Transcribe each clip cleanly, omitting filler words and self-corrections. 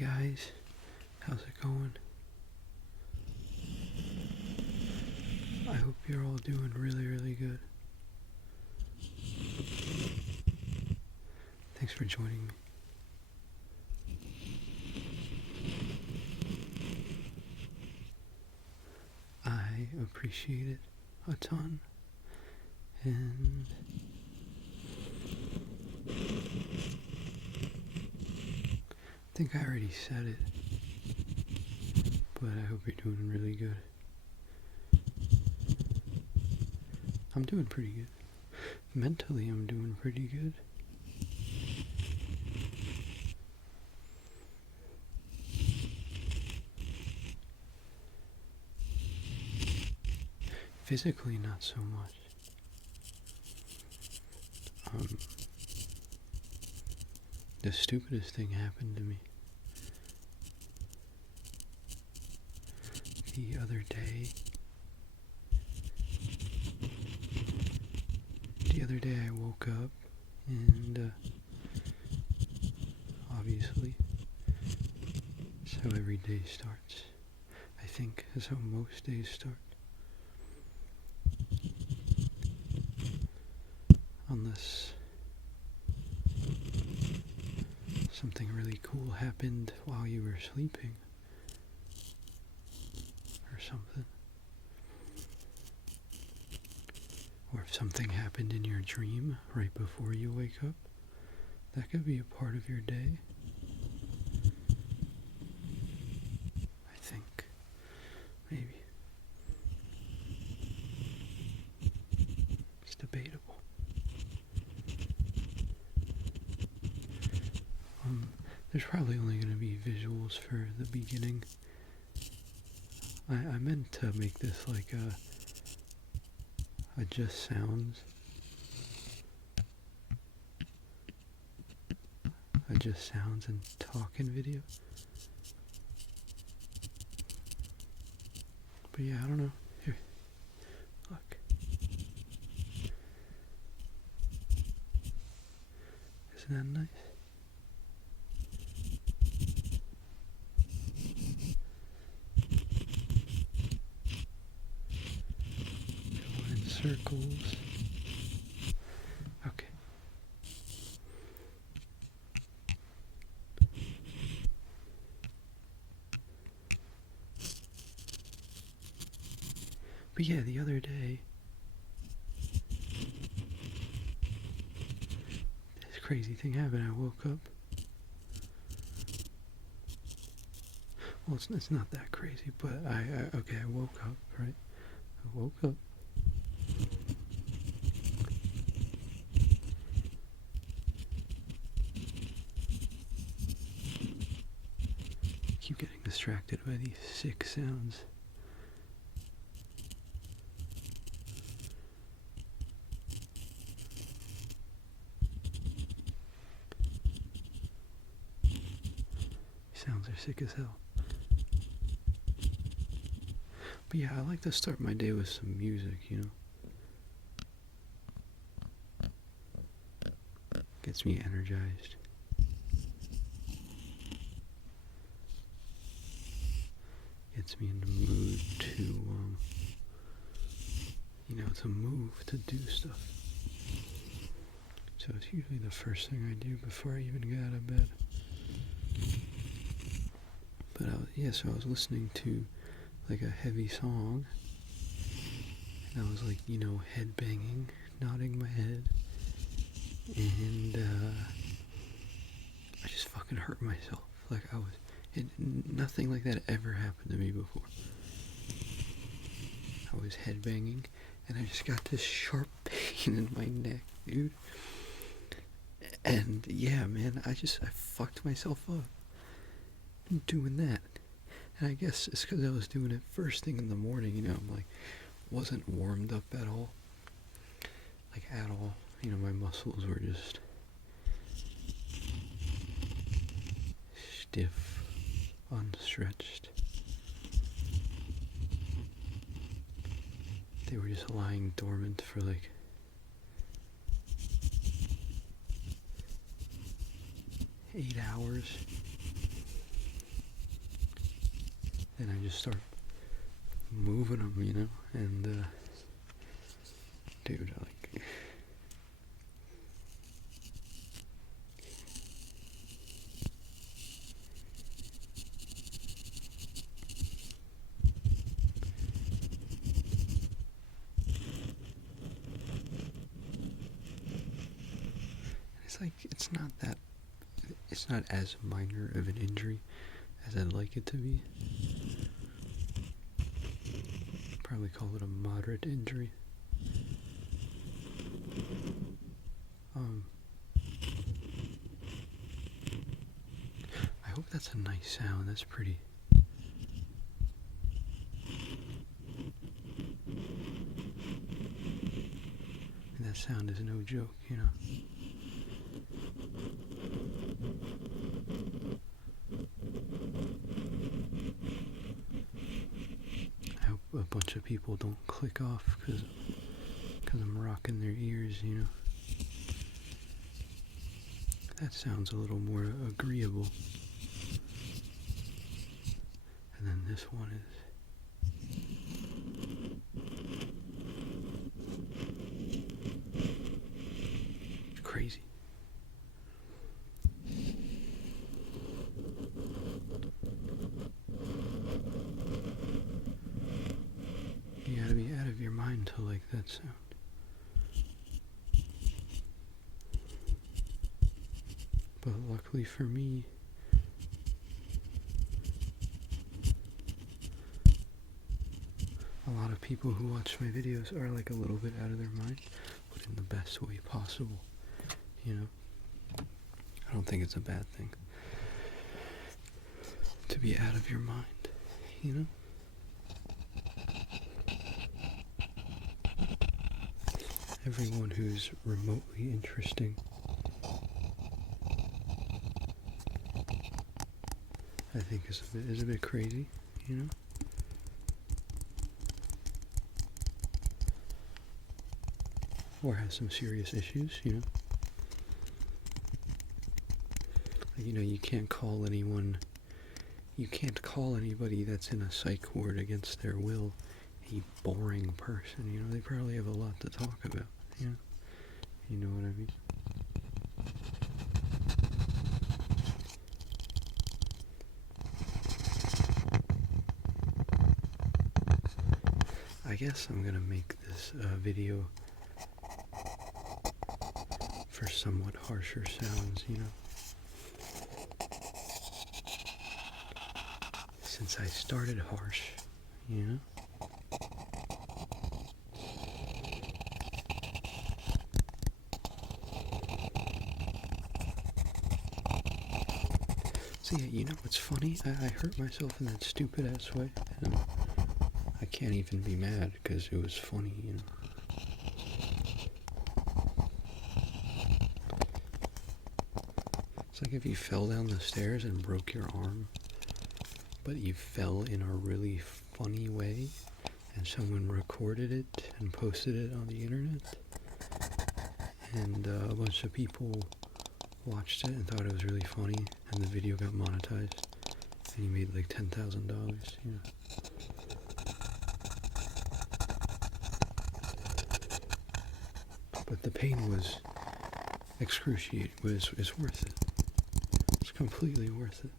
guys, how's it going? I hope you're all doing really, really good. Thanks for joining me. I appreciate it a ton, and I think I already said it, but I hope you're doing really good. I'm doing pretty good. Mentally, I'm doing pretty good. Physically, not so much. The stupidest thing happened to me the other day. I woke up and obviously that's how every day starts. I think that's how most days start. Unless something really cool happened while you were sleeping or something. Or if something happened in your dream right before you wake up, that could be a part of your day. I think. Maybe. It's debatable. There's probably only going to be visuals for the beginning. I meant to make this like a just sounds. A just sounds and talking video. But yeah, I don't know. Here. Look. Isn't that nice? Circles. Okay. But yeah, the other day, this crazy thing happened. I woke up. Well, it's not that crazy, but I woke up, right? I woke up. Keep getting distracted by these sick sounds. These sounds are sick as hell. But yeah, I like to start my day with some music, you know? Gets me energized. Gets me in the mood to move, to do stuff. So it's usually the first thing I do before I even get out of bed. But so I was listening to like a heavy song, and I was like, head banging, nodding my head, and I just fucking hurt myself. Like nothing like that ever happened to me before. I was headbanging, and I just got this sharp pain in my neck, dude. And yeah, man, I fucked myself up doing that. And I guess it's because I was doing it first thing in the morning, I'm like, wasn't warmed up at all. Like, at all. My muscles were just stiff, unstretched. They were just lying dormant for like 8 hours. then I just start moving them, you know, and, dude, like, it's like, it's not as minor of an injury as I'd like it to be. Probably call it a moderate injury. I hope that's a nice sound. That's pretty. And that sound is no joke, you know. I hope a bunch of people don't click off because I'm rocking their ears, you know. That sounds a little more agreeable. And then this one is crazy. You gotta be out of your mind to like that sound. But luckily for me, a lot of people who watch my videos are like a little bit out of their mind, but in the best way possible, you know? I don't think it's a bad thing to be out of your mind, you know? Everyone who's remotely interesting, I think is a bit crazy, you know? Or has some serious issues, you know? Like, you know, you can't call anybody that's in a psych ward against their will a boring person, you know? They probably have a lot to talk about, you know? You know what I mean? I guess I'm gonna make this video for somewhat harsher sounds, you know. Since I started harsh, you know. So yeah, you know what's funny? I hurt myself in that stupid ass way, and I can't even be mad because it was funny, you know. It's like if you fell down the stairs and broke your arm, but you fell in a really funny way, and someone recorded it and posted it on the internet, and a bunch of people watched it and thought it was really funny, and the video got monetized, and you made like $10,000, you know. But the pain was excruciating, but it's worth it. It's completely worth it.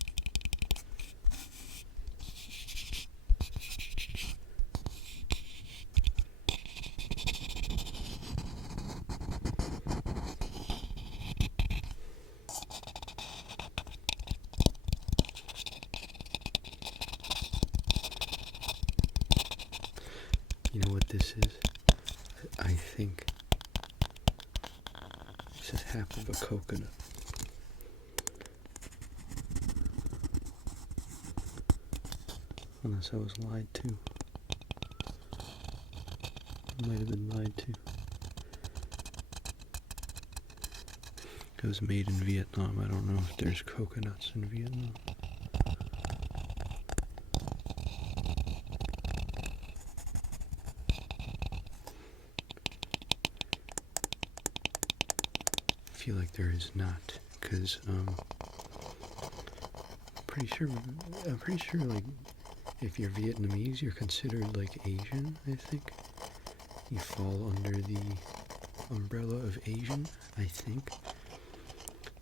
You know what this is? I think this is half of a coconut. Unless I was lied to. I might have been lied to. It was made in Vietnam. I don't know if there's coconuts in Vietnam. I feel like there is not, because I'm pretty sure like if you're Vietnamese, you're considered like Asian, I think. You fall under the umbrella of Asian, I think.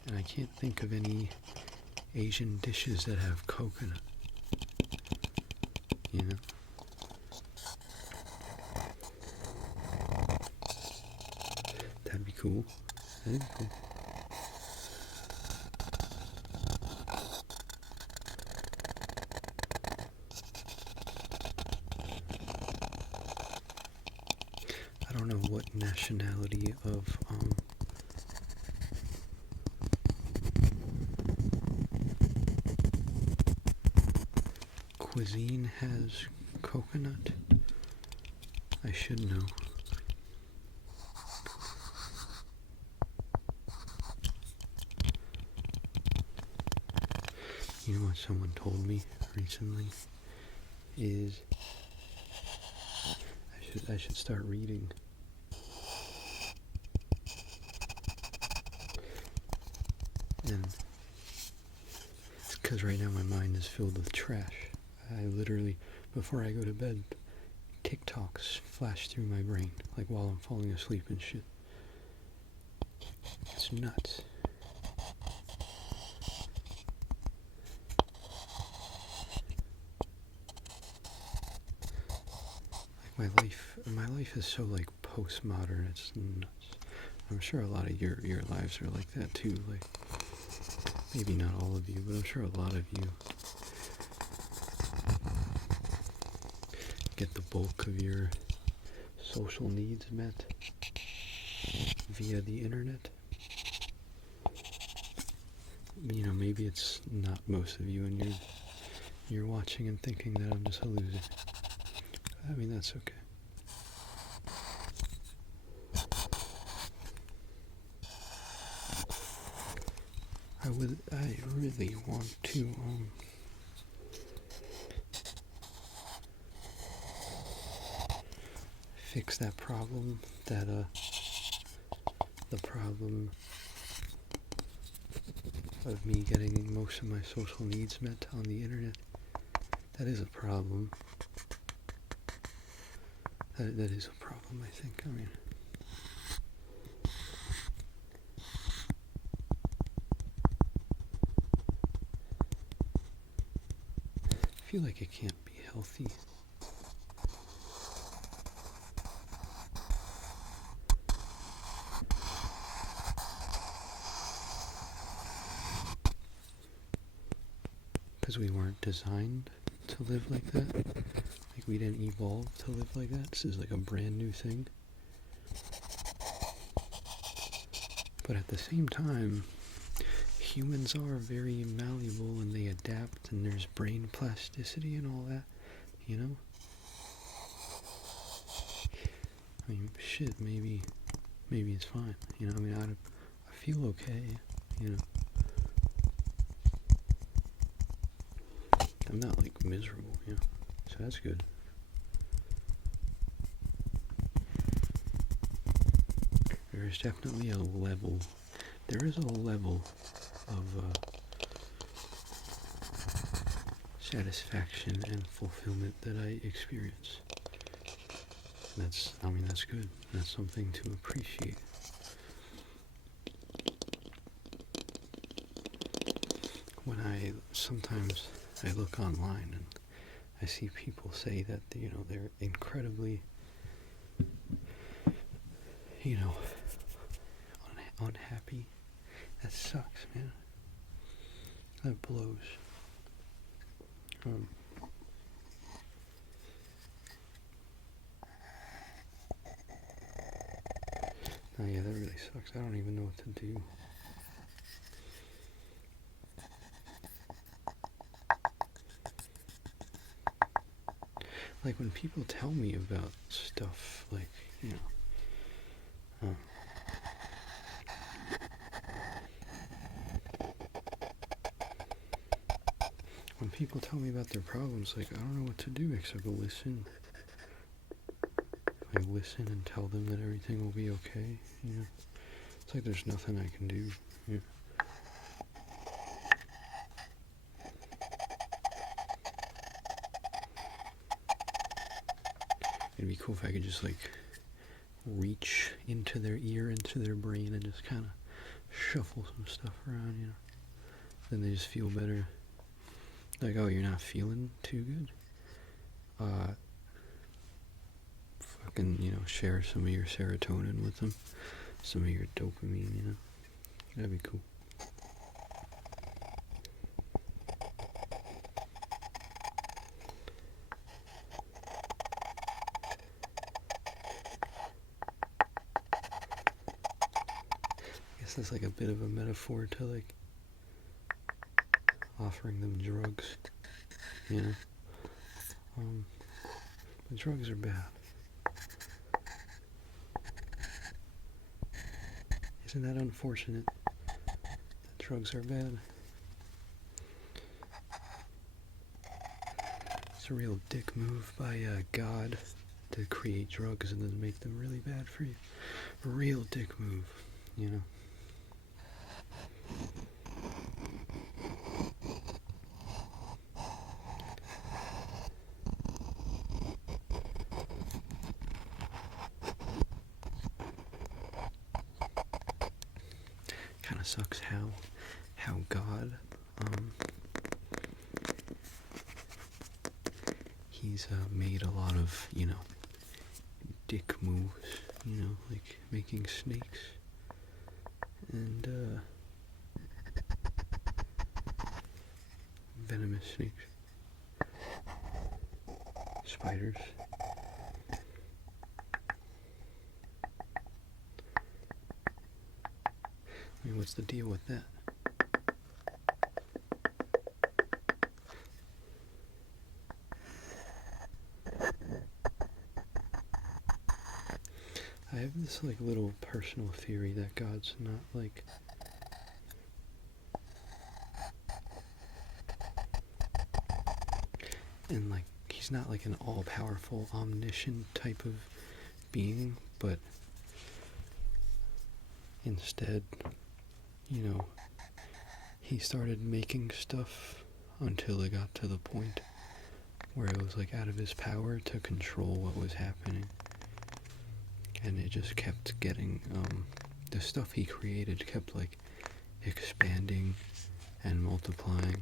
And I can't think of any Asian dishes that have coconut. You know? That'd be cool. That'd be cool. I don't know what nationality of cuisine has coconut. I should know. You know what someone told me recently is I should start reading. And it's because right now my mind is filled with trash. I literally, before I go to bed, TikToks flash through my brain, like while I'm falling asleep and shit. It's nuts. Like my life is so like postmodern, it's nuts. I'm sure a lot of your lives are like that too, like maybe not all of you, but I'm sure a lot of you get the bulk of your social needs met via the internet. You know, maybe it's not most of you and you're watching and thinking that I'm just a loser. I mean, that's okay. I really want to fix that problem, the problem of me getting most of my social needs met on the internet. That is a problem. That is a problem, I think. I mean, I feel like it can't be healthy. Because we weren't designed to live like that. Like we didn't evolve to live like that. This is like a brand new thing. But at the same time, humans are very malleable and they adapt and there's brain plasticity and all that, you know? I mean, shit, maybe it's fine, you know? I mean, I feel okay, you know? I'm not, like, miserable, you know? So that's good. There is definitely a level of satisfaction and fulfillment that I experience. That's good. That's something to appreciate. When sometimes I look online and I see people say that, you know, they're incredibly, you know, unhappy. That sucks, man. That blows. Oh yeah, that really sucks. I don't even know what to do. Like when people tell me about stuff, like, you know, when people tell me about their problems, like, I don't know what to do except to listen. I listen and tell them that everything will be okay, you know. It's like there's nothing I can do, you know. be cool if I could just like reach into their ear, into their brain, and just kind of shuffle some stuff around, you know. Then they just feel better. Like, oh, you're not feeling too good? Fucking, you know, share some of your serotonin with them. Some of your dopamine, you know. That'd be cool. I guess that's like a bit of a metaphor to like offering them drugs, you know. But drugs are bad. Isn't that unfortunate that drugs are bad? It's a real dick move by God to create drugs and then make them really bad for you. A real dick move, you know. Kind of sucks how God, he's made a lot of, you know, dick moves, you know, like making snakes and venomous snakes, spiders. I mean, what's the deal with that? I have this like little personal theory that God's not like and like he's not like an all-powerful, omniscient type of being, but instead, you know, he started making stuff until it got to the point where it was like out of his power to control what was happening. And it just kept getting, the stuff he created kept like expanding and multiplying,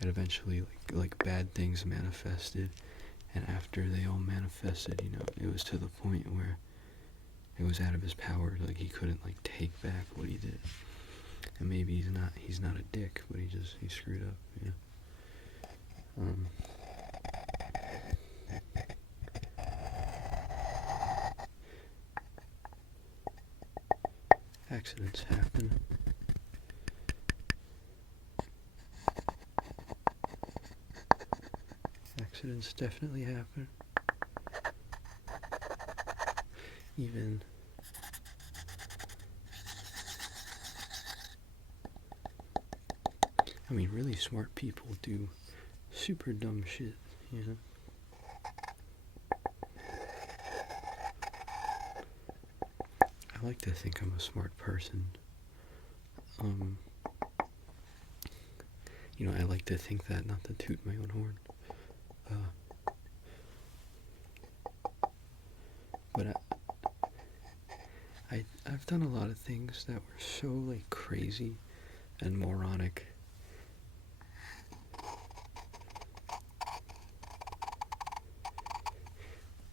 and eventually like bad things manifested, and after they all manifested, you know, it was to the point where it was out of his power, like he couldn't like take back what he did. And maybe he's not a dick, but he screwed up, you know. Accidents happen. Accidents definitely happen. Even I mean, really smart people do super dumb shit, you know? I like to think I'm a smart person. You know, I like to think that, not to toot my own horn. But I've done a lot of things that were so, like, crazy and moronic.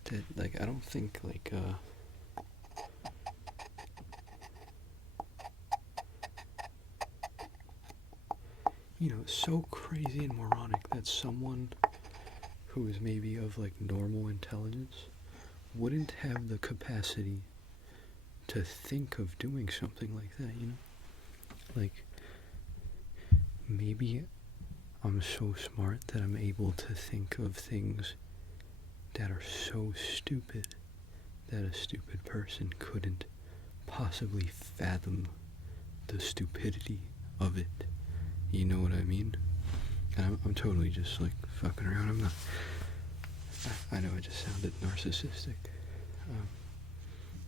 That, like, I don't think, like, you know, so crazy and moronic that someone who is maybe of, like, normal intelligence wouldn't have the capacity to think of doing something like that, you know? Like, maybe I'm so smart that I'm able to think of things that are so stupid that a stupid person couldn't possibly fathom the stupidity of it. You know what I mean? And I'm totally just like fucking around. I'm not. I know I just sounded narcissistic.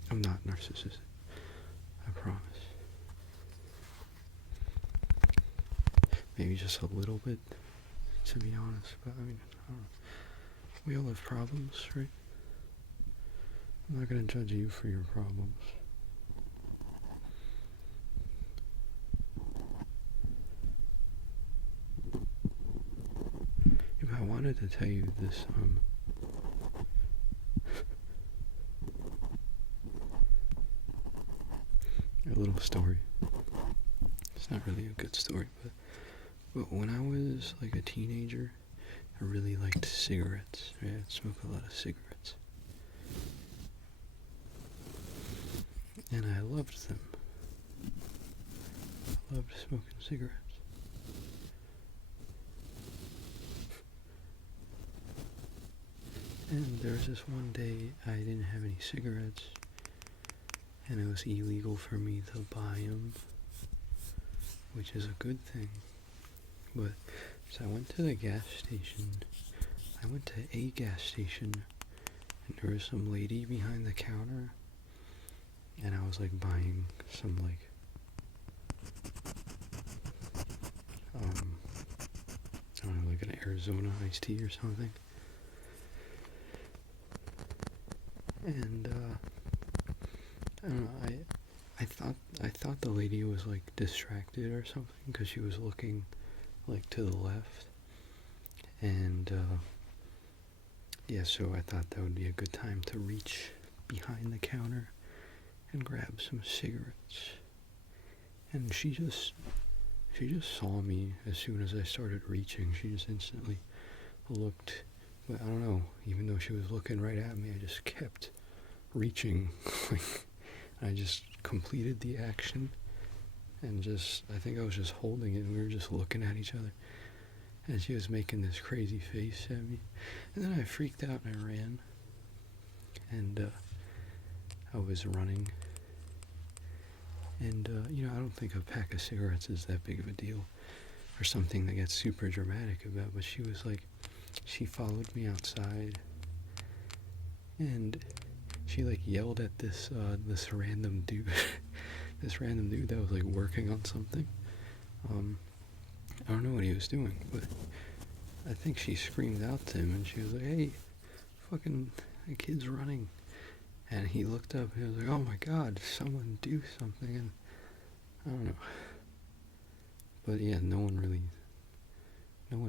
I'm not narcissistic. I promise. Maybe just a little bit, to be honest. But I mean, I don't know. We all have problems, right? I'm not going to judge you for your problems. If I wanted to tell you this, a little story. It's not really a good story, but when I was like a teenager, I really liked cigarettes. Right? I'd smoke a lot of cigarettes. And I loved them. I loved smoking cigarettes. And there was this one day I didn't have any cigarettes, and it was illegal for me to buy them, which is a good thing. But so I went to the gas station. I went to a gas station, and there was some lady behind the counter, and I was like buying some like I don't know, like an Arizona iced tea or something. And I don't know, I thought the lady was like distracted or something because she was looking like to the left. And yeah, so I thought that would be a good time to reach behind the counter and grab some cigarettes. And she just saw me as soon as I started reaching. She just instantly looked, but I don't know, even though she was looking right at me, I just kept reaching. Like, I just completed the action, and I think I was just holding it, and we were just looking at each other. And she was making this crazy face at me. And then I freaked out and I ran. And I was running. And, I don't think a pack of cigarettes is that big of a deal or something that gets super dramatic about. But she was like, she followed me outside. And she like yelled at this random dude. This random dude that was like working on something. I don't know what he was doing, but I think she screamed out to him, and she was like, "Hey, fucking, the kid's running." And he looked up, and he was like, "Oh my God, someone do something." And I don't know. But yeah, no one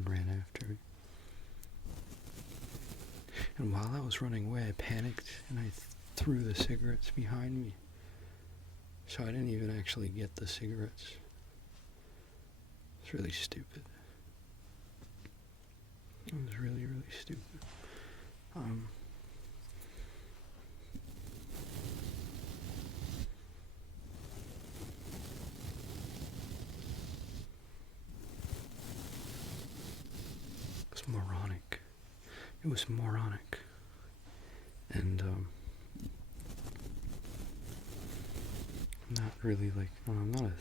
ran after me. And while I was running away, I panicked, and I threw the cigarettes behind me. So I didn't even actually get the cigarettes. It's really stupid. It was really, really stupid. It was moronic. It was moronic. And, not really like, I'm not a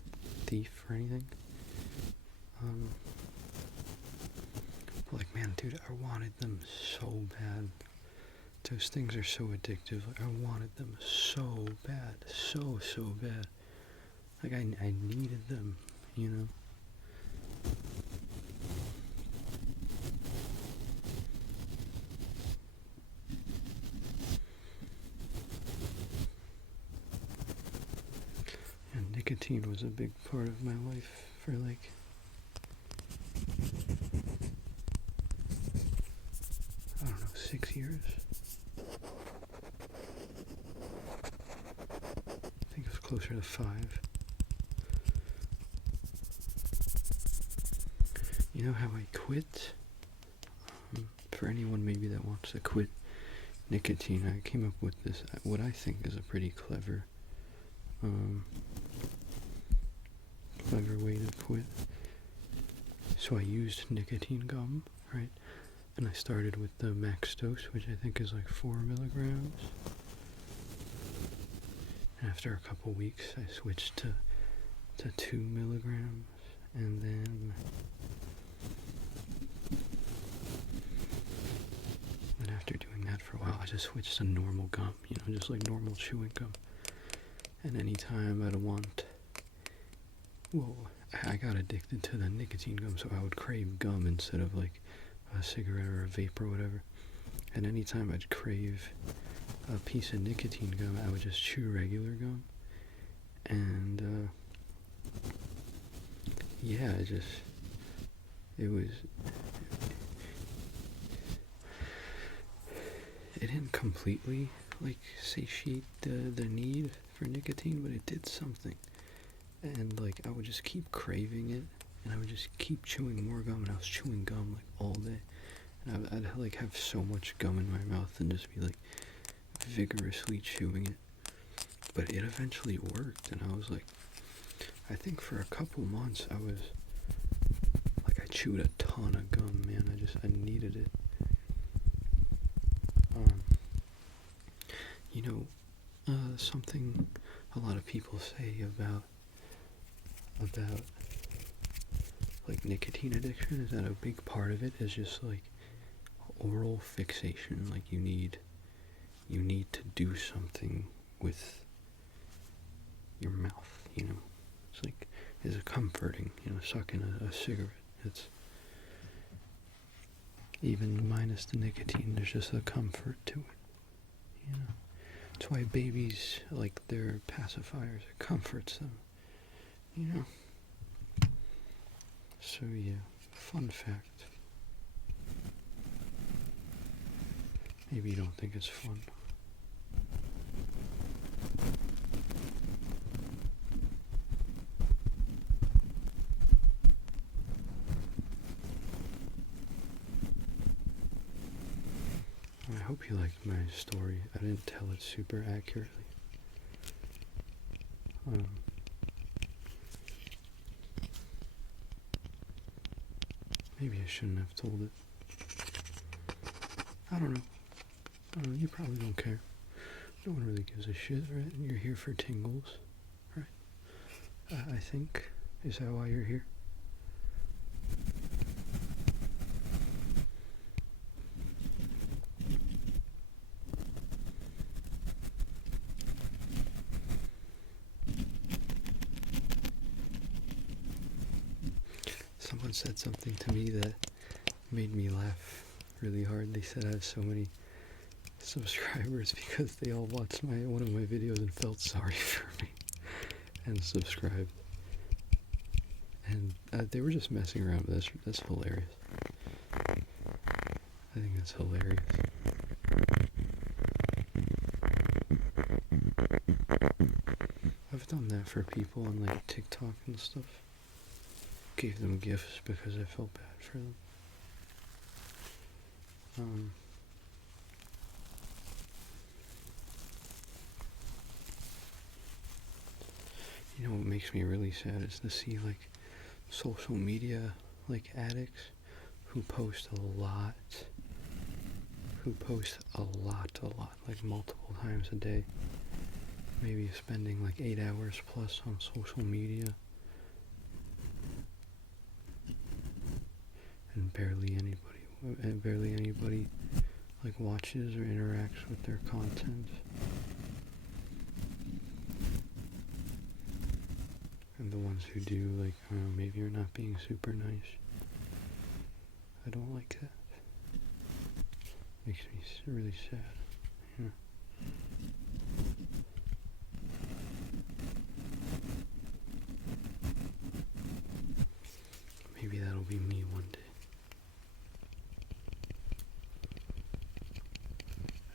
thief or anything. Like, man, dude, I wanted them so bad. Those things are so addictive. Like, I wanted them so bad. So bad. Like, I needed them, you know? And nicotine was a big part of my life for like, I don't know, 6 years. I think it was closer to 5. You know how I quit? For anyone maybe that wants to quit nicotine, I came up with this, what I think is a pretty clever way to quit. So I used nicotine gum, right? And I started with the max dose, which I think is like 4 milligrams. And after a couple weeks, I switched to 2 milligrams, and then after doing that for a while, I just switched to normal gum, just like normal chewing gum. And anytime I'd want, I got addicted to the nicotine gum, so I would crave gum instead of like a cigarette or a vape or whatever. And anytime I'd crave a piece of nicotine gum, I would just chew regular gum. And, yeah, it was, it didn't completely, like, satiate the need for nicotine, but it did something. And, like, I would just keep craving it, and I would just keep chewing more gum, and I was chewing gum, like, all day. And I'd like, have so much gum in my mouth and just be, like, vigorously chewing it. But it eventually worked, and I was, like, I think for a couple months, I was, like, I chewed a ton of gum, man. I needed it. You know, something a lot of people say about like nicotine addiction is that a big part of it is just like oral fixation. Like you need to do something with your mouth, you know. It's like, it's comforting, you know, sucking a cigarette. It's even minus the nicotine, there's just a comfort to it, you know. That's why babies, like, their pacifiers, it comforts them, you know. So yeah, fun fact. Maybe you don't think it's fun. I hope you liked my story. I didn't tell it super accurately. Maybe I shouldn't have told it. I don't know. You probably don't care. No one really gives a shit, right? You're here for tingles, right? I think. Is that why you're here? Someone said something to me that made me laugh really hard. They said I have so many subscribers because they all watched one of my videos and felt sorry for me and subscribed. And they were just messing around, but that's hilarious. I think that's hilarious. I've done that for people on like TikTok and stuff. Gave them gifts because I felt bad for them. You know what makes me really sad is to see like social media like addicts who post a lot, like multiple times a day, maybe spending like 8 hours plus on social media, and barely anybody like watches or interacts with their content. And the ones who do, like, I don't know, maybe you're not being super nice. I don't like that. Makes me really sad. Yeah. Maybe that'll be me one day.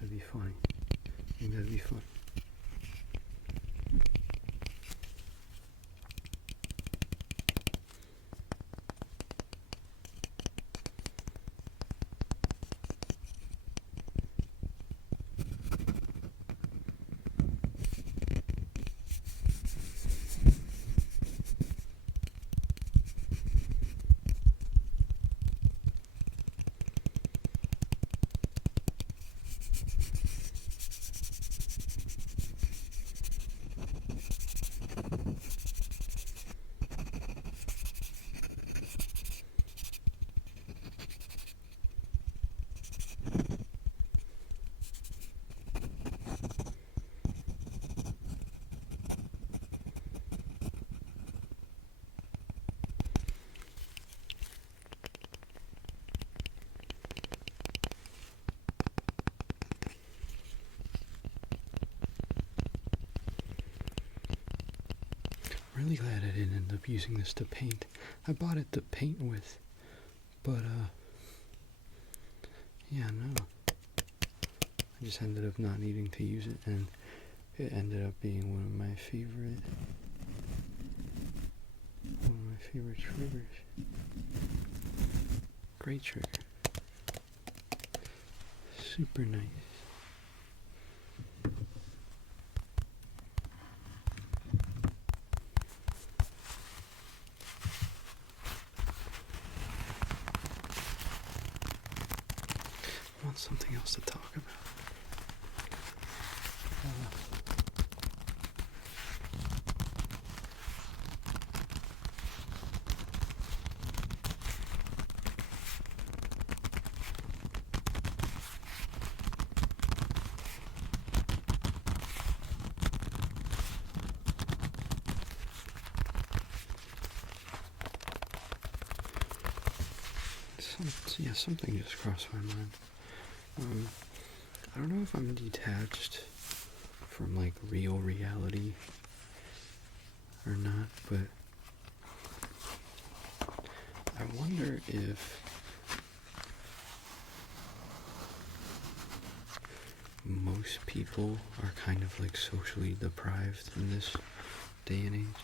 That'd be funny. I think that'd be fun. didn't end up using this to paint. I bought it to paint with, but yeah, no. I just ended up not needing to use it, and it ended up being one of my favorite triggers. Great trigger. Super nice. I want something else to talk about. Something just crossed my mind. I don't know if I'm detached from like real reality or not, but I wonder if most people are kind of like socially deprived in this day and age.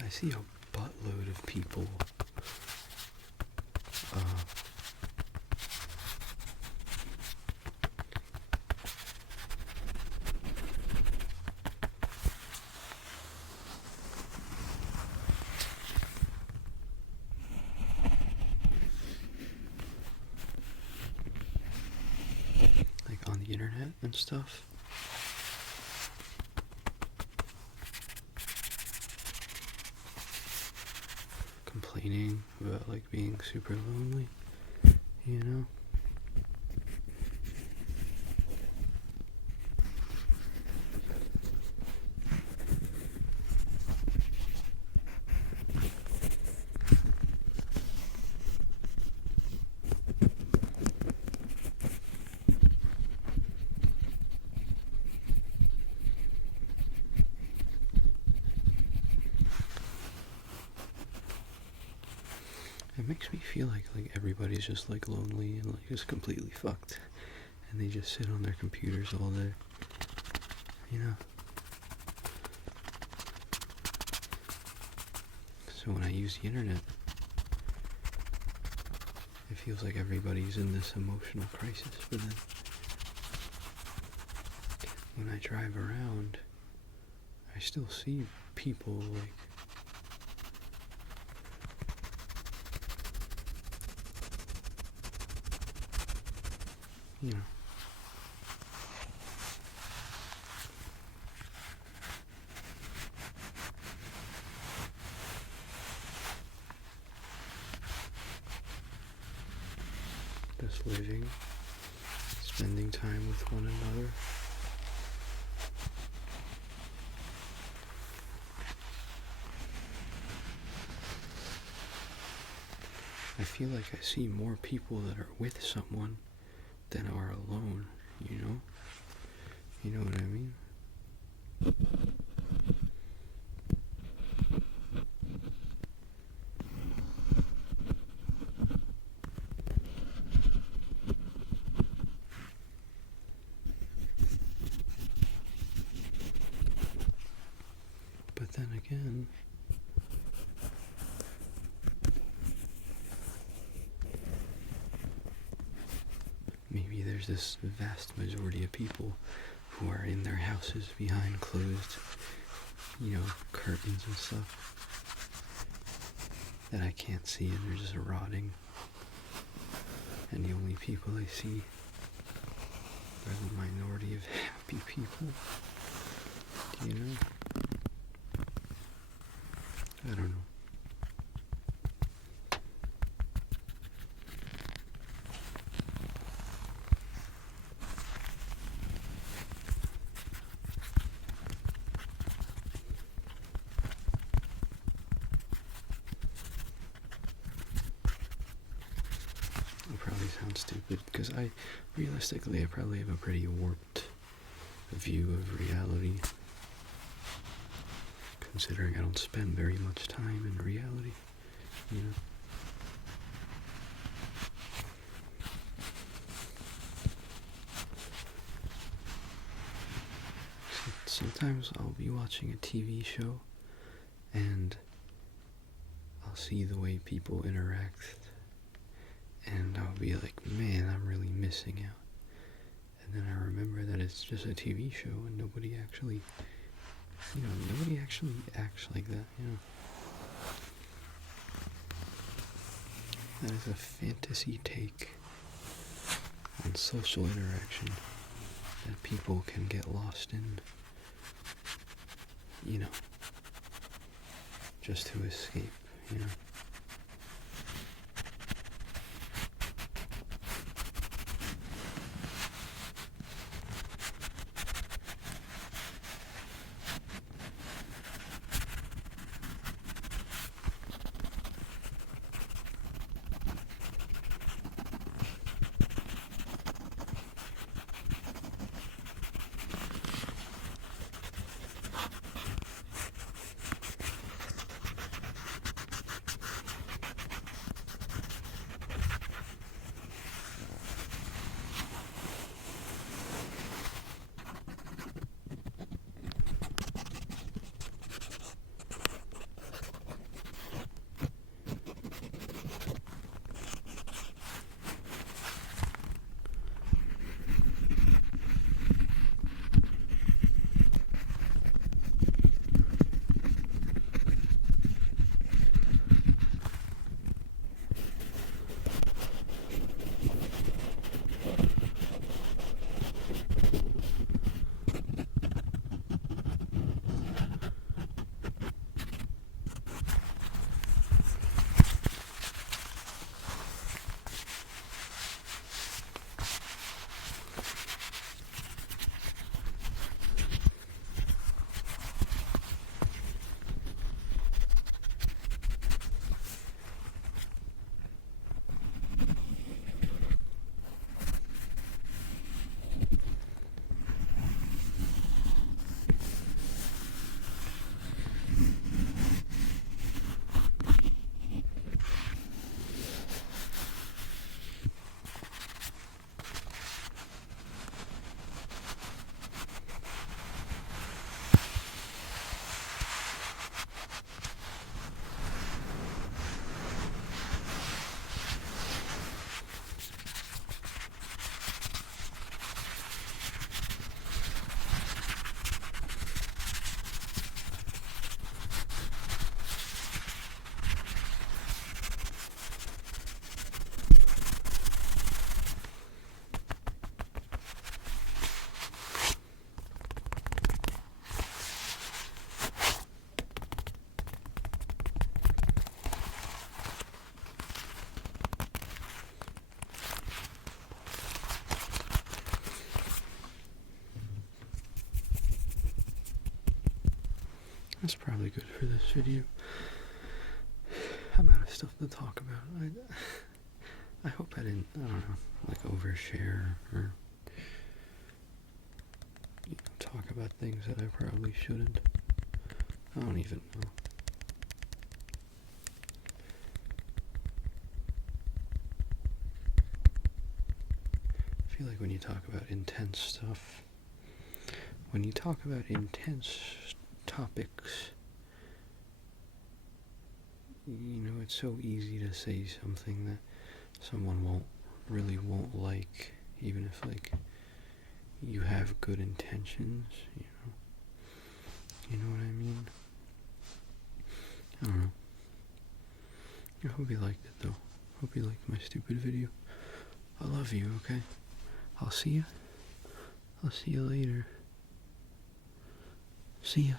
I see a buttload of people like on the internet and stuff. Complaining about like being super lonely, you know? It makes me feel like everybody's just like lonely and like just completely fucked, and they just sit on their computers all day, you know? So when I use the internet, it feels like everybody's in this emotional crisis, but then when I drive around, I still see people like you know. Just living, spending time with one another. I feel like I see more people that are with someone than are alone, you know? You know what I mean? But then again, maybe there's this vast majority of people who are in their houses behind closed, you know, curtains and stuff that I can't see, and they're just rotting. And the only people I see are the minority of happy people. Do you know? I don't know. It probably sounds stupid because realistically I probably have a pretty warped view of reality, considering I don't spend very much time in reality, you know. Sometimes I'll be watching a TV show and I'll see the way people interact and I'll be like, man, I'm really missing out. And then I remember that it's just a TV show and nobody actually acts like that, you know. That is a fantasy take on social interaction that people can get lost in, you know, just to escape, you know. That's probably good for this video. I'm out of stuff to talk about. I hope I didn't, I don't know, like overshare or talk about things that I probably shouldn't. I don't even know. I feel like when you talk about intense stuff, when you talk about intense topics, you know, it's so easy to say something that someone won't like, even if, like, you have good intentions, you know what I mean? I don't know. I hope you liked it, though. Hope you liked my stupid video. I love you, okay? I'll see you later. See ya.